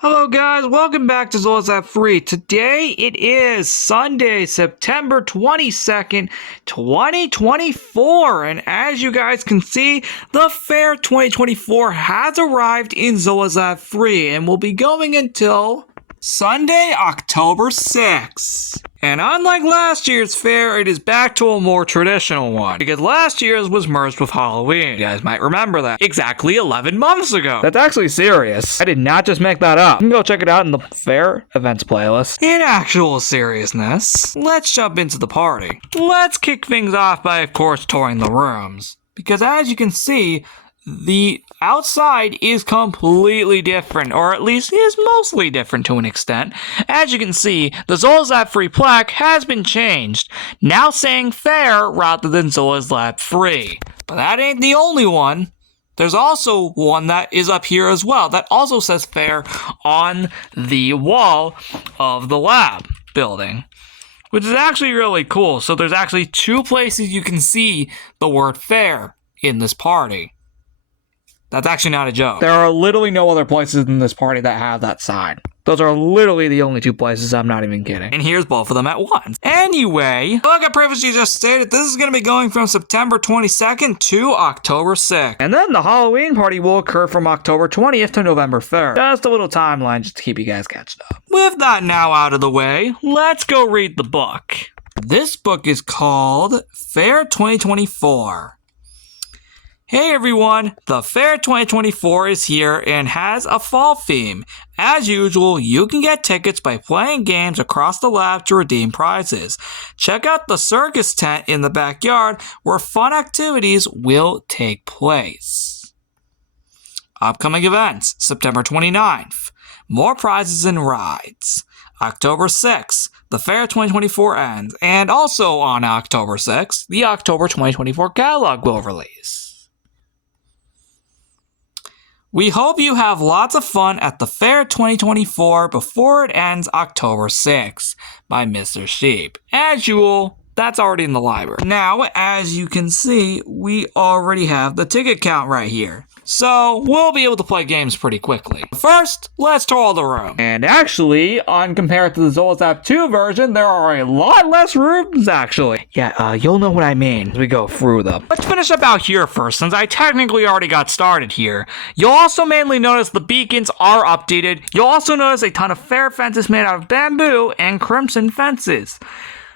Hello guys, welcome back to Zolazap Free. Today it is Sunday, September 22nd, 2024. And as you guys can see, the Fair 2024 has arrived in Zolazap Free and will be going until Sunday, October 6th. And unlike last year's fair, it is back to a more traditional one, because last year's was merged with Halloween. You guys might remember that. Exactly 11 months ago. That's actually serious. I did not just make that up. You can go check it out in the fair events playlist. In actual seriousness, let's jump into the party. Let's kick things off by, of course, touring the rooms. Because as you can see, the outside is completely different, or at least is mostly different to an extent. As you can see, the Zolazap Free plaque has been changed, now saying Fair rather than Zolazap Free. But that ain't the only one. There's also one that is up here as well, that also says Fair on the wall of the lab building, which is actually really cool. So there's actually two places you can see the word Fair in this party. That's actually not a joke. There are literally no other places in this party that have that sign. Those are literally the only two places, I'm not even kidding. And here's both of them at once. Anyway, like I previously just stated, this is going to be going from September 22nd to October 6th. And then the Halloween party will occur from October 20th to November 3rd. Just a little timeline just to keep you guys catched up. With that now out of the way, let's go read the book. This book is called Fair 2024. Hey everyone, the Fair 2024 is here and has a fall theme. As usual, you can get tickets by playing games across the lab to redeem prizes. Check out the circus tent in the backyard where fun activities will take place. Upcoming events, September 29th, more prizes and rides. October 6th, the Fair 2024 ends, and also on October 6th, the October 2024 catalog will release. We hope you have lots of fun at the Fair 2024 before it ends October 6th by Mr. Sheep. As usual, that's already in the library. Now, as you can see, we already have the ticket count right here. So, we'll be able to play games pretty quickly. First, let's tour the room. And actually, compared to the Zolazap 2 version, there are a lot less rooms, actually. Yeah, you'll know what I mean as we go through them. Let's finish up out here first, since I technically already got started here. You'll also mainly notice the beacons are updated. You'll also notice a ton of fair fences made out of bamboo and crimson fences,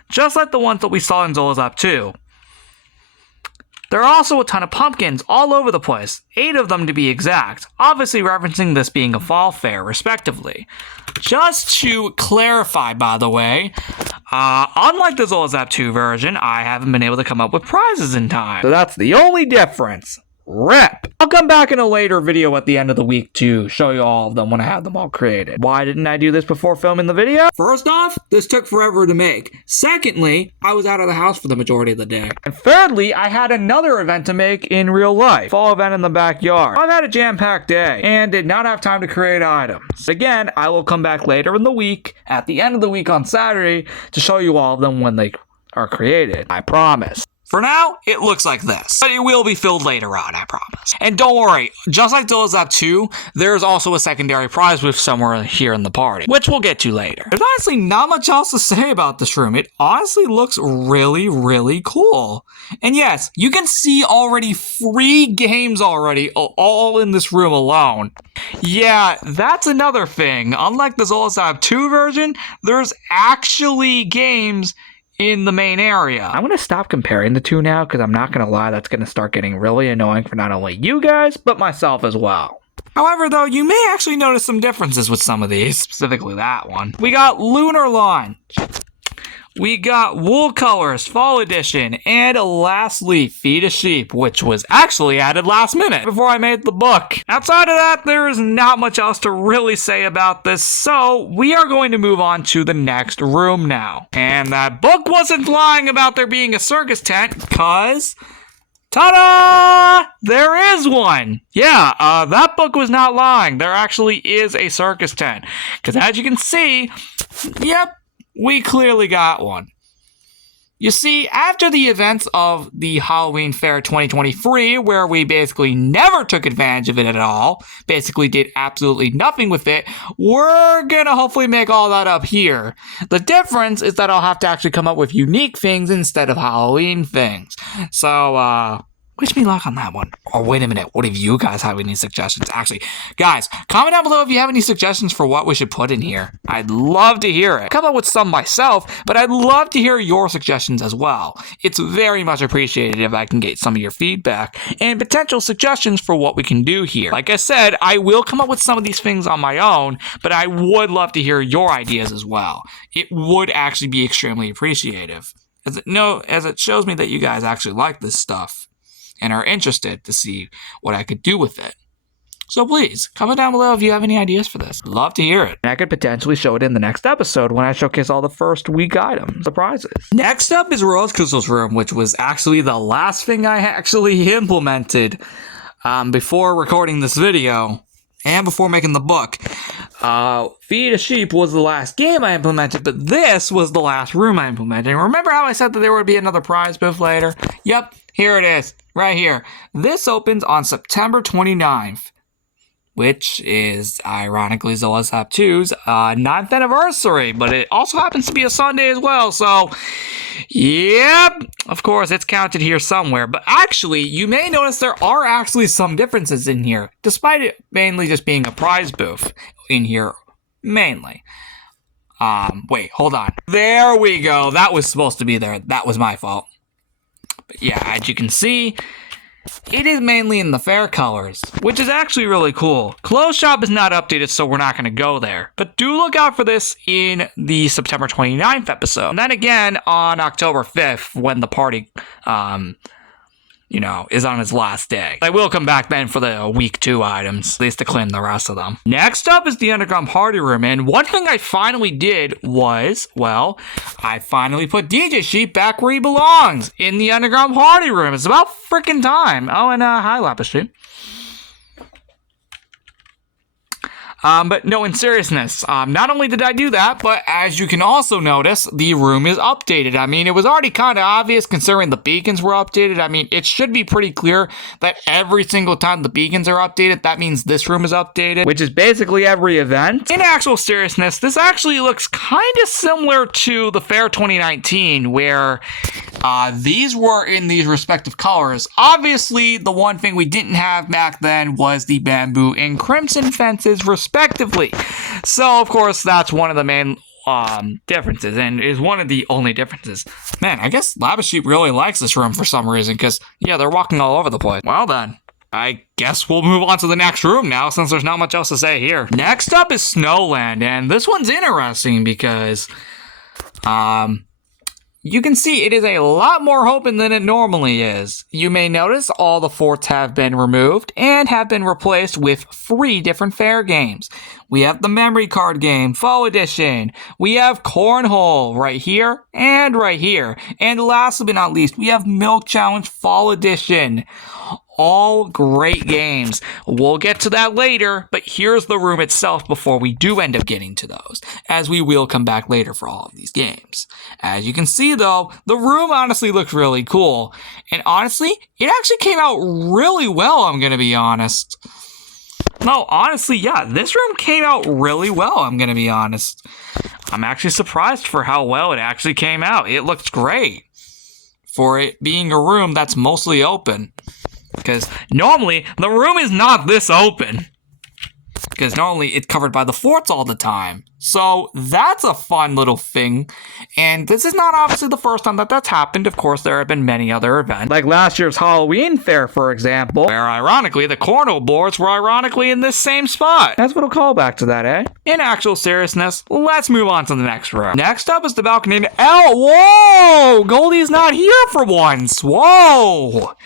just like the ones that we saw in Zolazap 2. There are also a ton of pumpkins all over the place, 8 of them to be exact, obviously referencing this being a fall fair, respectively. Just to clarify, by the way, unlike the Zolazap 2 version, I haven't been able to come up with prizes in time. So that's the only difference. RIP. I'll come back in a later video at the end of the week to show you all of them when I have them all created. Why didn't I do this before filming the video? First off, this took forever to make. Secondly, I was out of the house for the majority of the day. And thirdly, I had another event to make in real life. Fall event in the backyard. I've had a jam-packed day and did not have time to create items. Again, I will come back later in the week, at the end of the week on Saturday, to show you all of them when they are created. I promise. For now, it looks like this, but it will be filled later on, I promise. And don't worry, just like Zolazap 2, there's also a secondary prize with somewhere here in the party, which we'll get to later. There's honestly not much else to say about this room. It honestly looks really, really cool. And yes, you can see already 3 games already, all in this room alone. Yeah, that's another thing. Unlike the Zolazap 2 version, there's actually games in the main area. I'm going to stop comparing the two now because I'm not going to lie, that's going to start getting really annoying for not only you guys, but myself as well. However, though, you may actually notice some differences with some of these, specifically that one. We got Lunar Launch. We got Wool Colors Fall Edition, and lastly, Feed a Sheep, which was actually added last minute before I made the book. Outside of that, there is not much else to really say about this, so we are going to move on to the next room now. And that book wasn't lying about there being a circus tent, because ta-da! There is one! Yeah, that book was not lying. There actually is a circus tent. Because as you can see, yep, we clearly got one. You see, after the events of the Halloween Fair 2023, where we basically never took advantage of it at all, basically did absolutely nothing with it, we're gonna hopefully make all that up here. The difference is that I'll have to actually come up with unique things instead of Halloween things. So, wish me luck on that one. Or wait a minute, what if you guys have any suggestions? Actually, guys, comment down below if you have any suggestions for what we should put in here. I'd love to hear it. Come up with some myself, but I'd love to hear your suggestions as well. It's very much appreciated if I can get some of your feedback and potential suggestions for what we can do here. Like I said, I will come up with some of these things on my own, but I would love to hear your ideas as well. It would actually be extremely appreciative, as it shows me that you guys actually like this stuff and are interested to see what I could do with it. So please, comment down below if you have any ideas for this. Love to hear it. And I could potentially show it in the next episode when I showcase all the first week items, surprises. Next up is Rose Crystal's room, which was actually the last thing I actually implemented before recording this video and before making the book. Feed a Sheep was the last game I implemented, but this was the last room I implemented. And remember how I said that there would be another prize booth later? Yep, here it is, right here. This opens on September 29th, which is, ironically, Zolazap 2's 9th anniversary, but it also happens to be a Sunday as well, so, yep, of course, it's counted here somewhere. But actually, you may notice there are actually some differences in here, despite it mainly just being a prize booth in here, mainly. Wait, hold on. There we go. That was supposed to be there. That was my fault. But yeah, as you can see, it is mainly in the fair colors, which is actually really cool. Clothes Shop is not updated, so we're not going to go there. But do look out for this in the September 29th episode. And then again on October 5th, when the party, is on its last day. I will come back then for the week 2 items, at least to claim the rest of them. Next up is the Underground Party Room, and one thing I finally did was, well, I finally put DJ Sheep back where he belongs, in the Underground Party Room. It's about freaking time. Oh, and hi, Lapis Street. But no, in seriousness, not only did I do that, but as you can also notice, the room is updated. I mean, it was already kind of obvious considering the beacons were updated. I mean, it should be pretty clear that every single time the beacons are updated, that means this room is updated, which is basically every event. In actual seriousness, this actually looks kind of similar to the Fair 2019, where these were in these respective colors. Obviously, the one thing we didn't have back then was the bamboo and crimson fences, respectively. So, of course, that's one of the main differences, and is one of the only differences. Man, I guess Lapis Sheep really likes this room for some reason, because, yeah, they're walking all over the place. Well then, I guess we'll move on to the next room now, since there's not much else to say here. Next up is Snowland, and this one's interesting because, you can see it is a lot more open than it normally is. You may notice all the forts have been removed and have been replaced with 3 different fair games. We have the memory card game, Fall Edition. We have Cornhole right here and right here. And lastly but not least, we have Milk Challenge Fall Edition. All great games. We'll get to that later, but here's the room itself before we do end up getting to those, as we will come back later for all of these games. As you can see though, the room honestly looks really cool, and honestly, it actually came out really well, I'm gonna be honest. No, honestly, yeah, this room came out really well, I'm gonna be honest. I'm actually surprised for how well it actually came out. It looks great for it being a room that's mostly open. Because normally, the room is not this open. Because normally, it's covered by the forts all the time. So, that's a fun little thing. And this is not obviously the first time that that's happened. Of course, there have been many other events. Like last year's Halloween Fair, for example. Where, ironically, the cornhole boards were ironically in this same spot. That's what a callback to that, eh? In actual seriousness, let's move on to the next room. Next up is the balcony. Whoa! Goldie's not here for once. Whoa!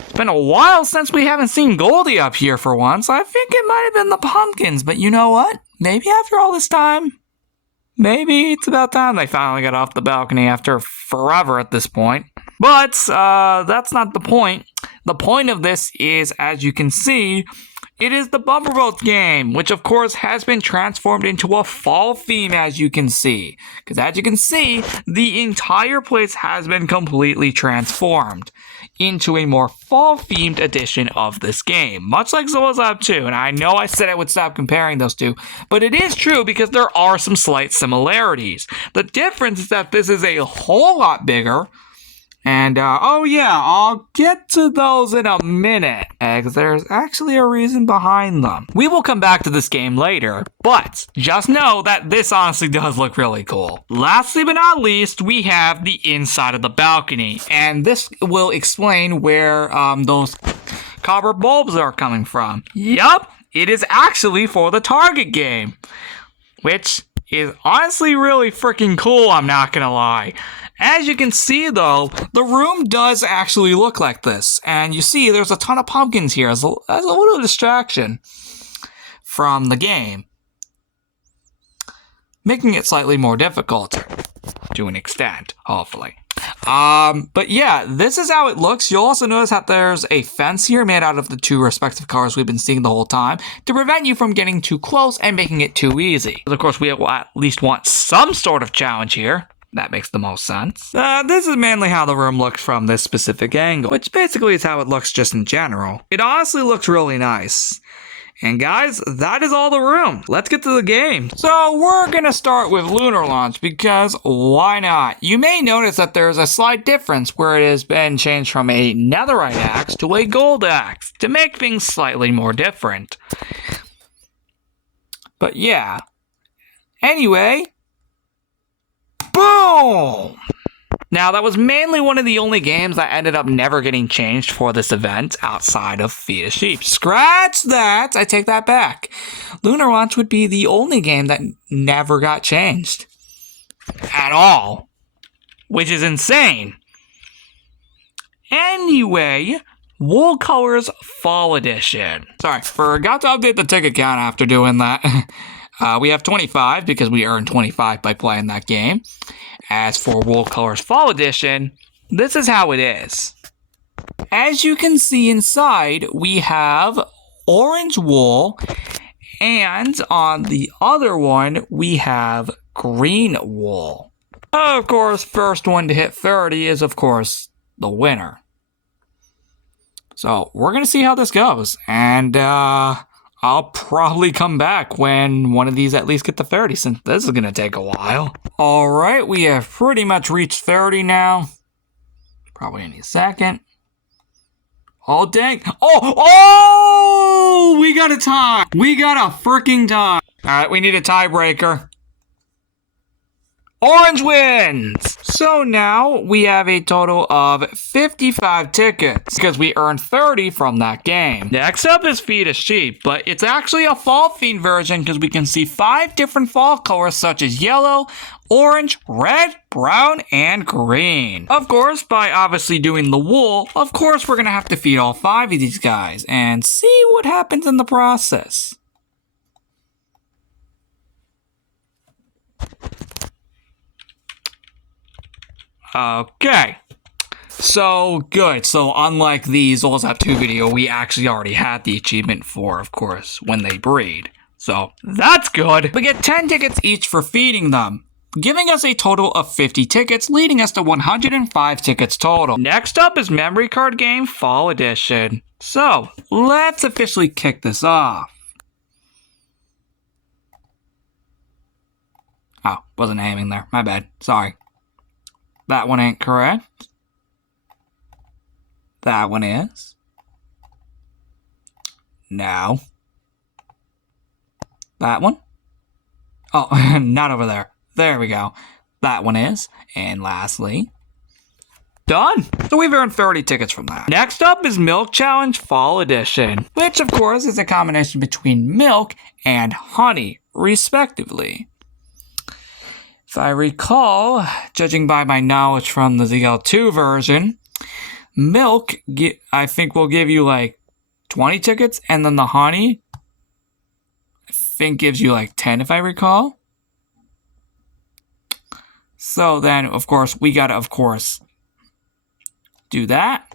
It's been a while since we haven't seen Goldie up here for once. I think it might have been the pumpkins, but you know what? Maybe after all this time, maybe it's about time they finally got off the balcony after forever at this point. But that's not the point. The point of this is, as you can see, It is the Bumper Boats game, which of course has been transformed into a fall theme, as you can see. Because as you can see, the entire place has been completely transformed into a more fall-themed edition of this game, much like Zolas Lab 2. And I know I said I would stop comparing those two, but it is true because there are some slight similarities. The difference is that this is a whole lot bigger. And, oh yeah, I'll get to those in a minute, because there's actually a reason behind them. We will come back to this game later, but just know that this honestly does look really cool. Lastly but not least, we have the inside of the balcony, and this will explain where, those copper bulbs are coming from. Yup, it is actually for the Target game, which is honestly really freaking cool, I'm not gonna lie. As you can see, though, the room does actually look like this. And you see there's a ton of pumpkins here as a little distraction from the game, making it slightly more difficult to an extent, hopefully. But yeah, this is how it looks. You'll also notice that there's a fence here made out of the two respective colors we've been seeing the whole time to prevent you from getting too close and making it too easy. Of course, we at least want some sort of challenge here. That makes the most sense. This is mainly how the room looks from this specific angle, which basically is how it looks just in general. It honestly looks really nice. And guys, that is all the room. Let's get to the game. So we're gonna start with Lunar Launch because why not? You may notice that there's a slight difference where it has been changed from a netherite axe to a gold axe to make things slightly more different. But yeah. Anyway, boom! Now, that was mainly one of the only games that ended up never getting changed for this event outside of Feed a Sheep. Scratch that! I take that back. Lunar Launch would be the only game that never got changed. At all. Which is insane. Anyway, Wool Colors Fall Edition. Sorry, forgot to update the ticket count after doing that. We have 25 because we earned 25 by playing that game. As for Wool Colors Fall Edition, this is how it is. As you can see inside, we have orange wool, and on the other one, we have green wool. Of course, first one to hit 30 is, of course, the winner. So, we're going to see how this goes, and, I'll probably come back when one of these at least get to 30, since this is going to take a while. Alright, we have pretty much reached 30 now. Probably any second. Oh, dang. Oh! We got a tie! We got a freaking tie! Alright, we need a tiebreaker. Orange wins! So now we have a total of 55 tickets because we earned 30 from that game. Next up is Feed a Sheep, but it's actually a fall themed version because we can see 5 different fall colors such as yellow, orange, red, brown, and green. Of course, by obviously doing the wool, of course we're going to have to feed all 5 of these guys and see what happens in the process. Okay, so good. So unlike the Zolas Lab 2 video, we actually already had the achievement for, of course, when they breed. So that's good. We get 10 tickets each for feeding them, giving us a total of 50 tickets, leading us to 105 tickets total. Next up is Memory Card Game Fall Edition. So let's officially kick this off. Oh, wasn't aiming there. My bad. Sorry. That one ain't correct. That one is. No. That one. Oh, not over there. There we go. That one is. And lastly, done. So we've earned 30 tickets from that. Next up is Milk Challenge Fall Edition, which of course is a combination between milk and honey, respectively. If I recall, judging by my knowledge from the ZL2 version, milk, I think, will give you like 20 tickets, and then the honey, I think, gives you like 10, if I recall. So then, of course, we gotta, of course, do that.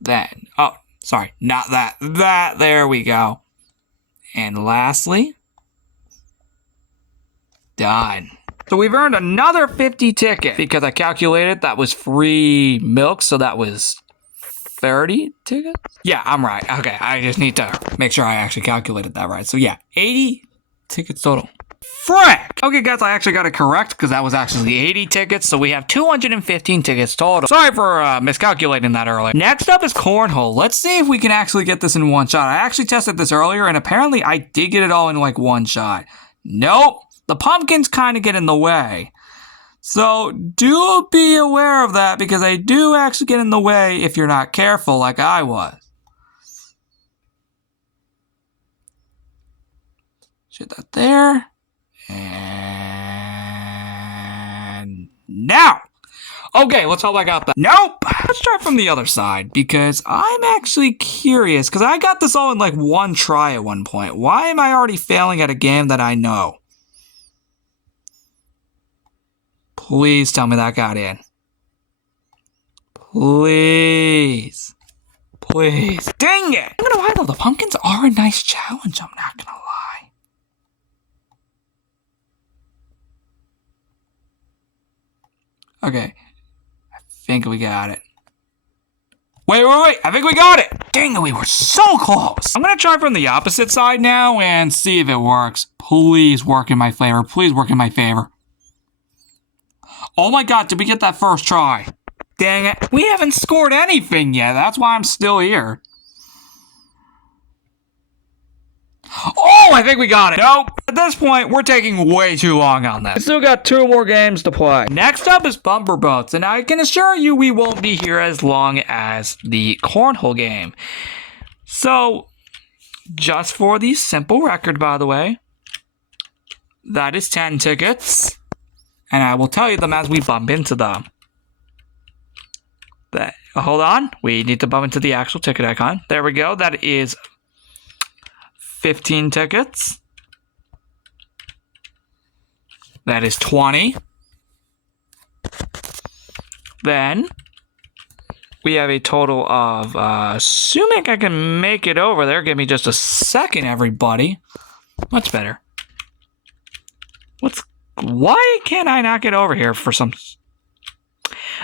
Then, oh, sorry, not that. There we go. And lastly, done. So we've earned another 50 tickets because I calculated that was free milk, so that was 30 tickets? Yeah, I'm right. Okay, I just need to make sure I actually calculated that right. So yeah, 80 tickets total. Frick! Okay, guys, I actually got it correct because that was actually 80 tickets, so we have 215 tickets total. Sorry for miscalculating that earlier. Next up is Cornhole. Let's see if we can actually get this in one shot. I actually tested this earlier, and apparently I did get it all in like one shot. Nope. The pumpkins kind of get in the way. So do be aware of that because they do actually get in the way if you're not careful like I was. Shit that there. And now. Okay, let's hope I got that. Nope. Let's try from the other side because I'm actually curious because I got this all in like one try at one point. Why am I already failing at a game that I know? Please tell me that got in. Please. Please. Dang it! I'm gonna lie though, the pumpkins are a nice challenge, I'm not gonna lie. Okay. I think we got it. Wait, I think we got it! Dang it, we were so close! I'm gonna try from the opposite side now and see if it works. Please work in my favor. Please work in my favor. Oh my god, did we get that first try? Dang it. We haven't scored anything yet. That's why I'm still here. Oh, I think we got it. Nope. At this point, we're taking way too long on this. We still got 2 more games to play. Next up is Bumper Boats, and I can assure you we won't be here as long as the Cornhole game. So, just for the simple record, by the way, that is 10 tickets. And I will tell you them as we bump into them. Hold on. We need to bump into the actual ticket icon. There we go. That is 15 tickets. That is 20. Then we have a total of, assuming I can make it over there. Give me just a second, everybody. Much better. Why can't I not get over here for some...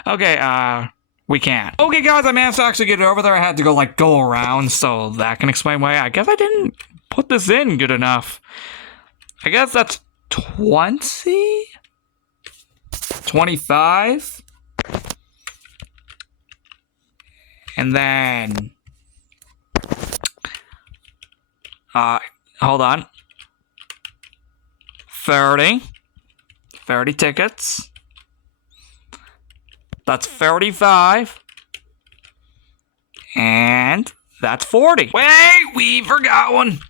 Okay, we can't. Okay, guys, I managed to actually get it over there. I had to go around, so that can explain why. I guess I didn't put this in good enough. I guess that's 20? 25? And then... hold on. 30 tickets. That's 35. And that's 40. Wait, we forgot one.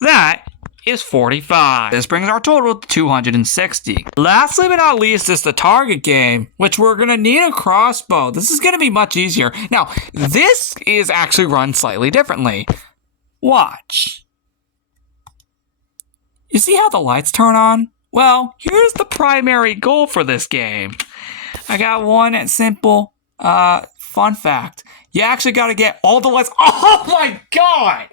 That is 45. This brings our total to 260. Lastly but not least is the target game, which we're going to need a crossbow. This is going to be much easier. Now, this is actually run slightly differently. Watch. You see how the lights turn on? Well, here's the primary goal for this game. I got one simple, fun fact. You actually got to get all the lights. Oh my god!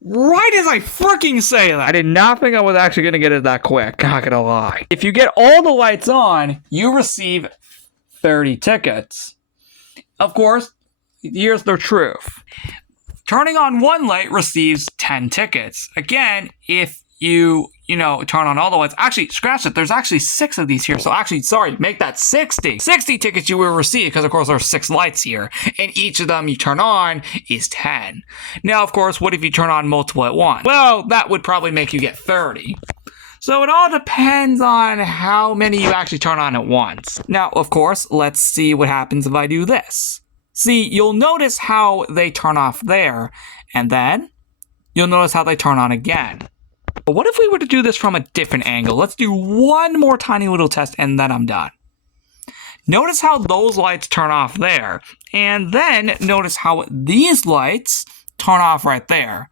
Right as I freaking say that. I did not think I was actually going to get it that quick. Not gonna lie. If you get all the lights on, you receive 30 tickets. Of course, here's the truth. Turning on one light receives 10 tickets. Again, if you turn on all the lights. Actually, scratch it. There's actually 6 of these here. So actually, sorry, make that 60. 60 tickets you will receive because, of course, there's 6 lights here. And each of them you turn on is 10. Now, of course, what if you turn on multiple at once? Well, that would probably make you get 30. So it all depends on how many you actually turn on at once. Now, of course, let's see what happens if I do this. See, you'll notice how they turn off there, and then you'll notice how they turn on again. But what if we were to do this from a different angle? Let's do one more tiny little test, and then I'm done. Notice how those lights turn off there, and then notice how these lights turn off right there.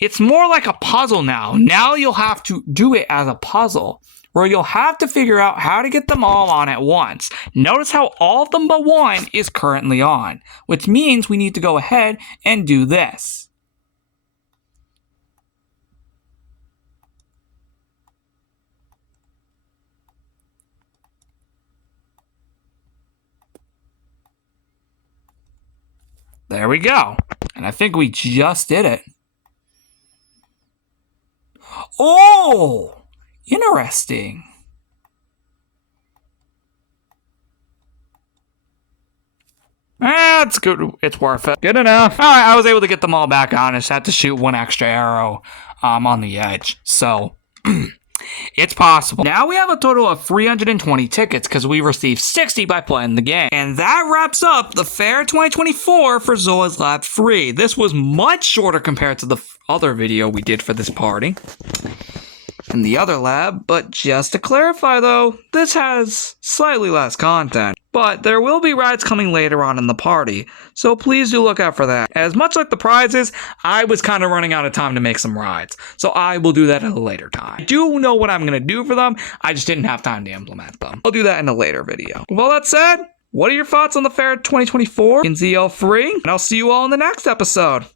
It's more like a puzzle now. Now you'll have to do it as a puzzle. where you'll have to figure out how to get them all on at once. Notice how all of them but one is currently on, which means we need to go ahead and do this. There we go. And I think we just did it. Oh, interesting. That's good. It's worth it. Good enough. All right, I was able to get them all back on. I just had to shoot one extra arrow on the edge. So it's possible. Now we have a total of 320 tickets because we received 60 by playing the game. And that wraps up the Fair 2024 for Zoa's Lab 3. This was much shorter compared to the other video we did for this party in the other lab, but just to clarify though, this has slightly less content. But there will be rides coming later on in the party, so please do look out for that. As much like the prizes, I was kind of running out of time to make some rides, so I will do that at a later time. I do know what I'm going to do for them, I just didn't have time to implement them. I'll do that in a later video. With all that said, what are your thoughts on the Fair 2024 in ZL3? And I'll see you all in the next episode.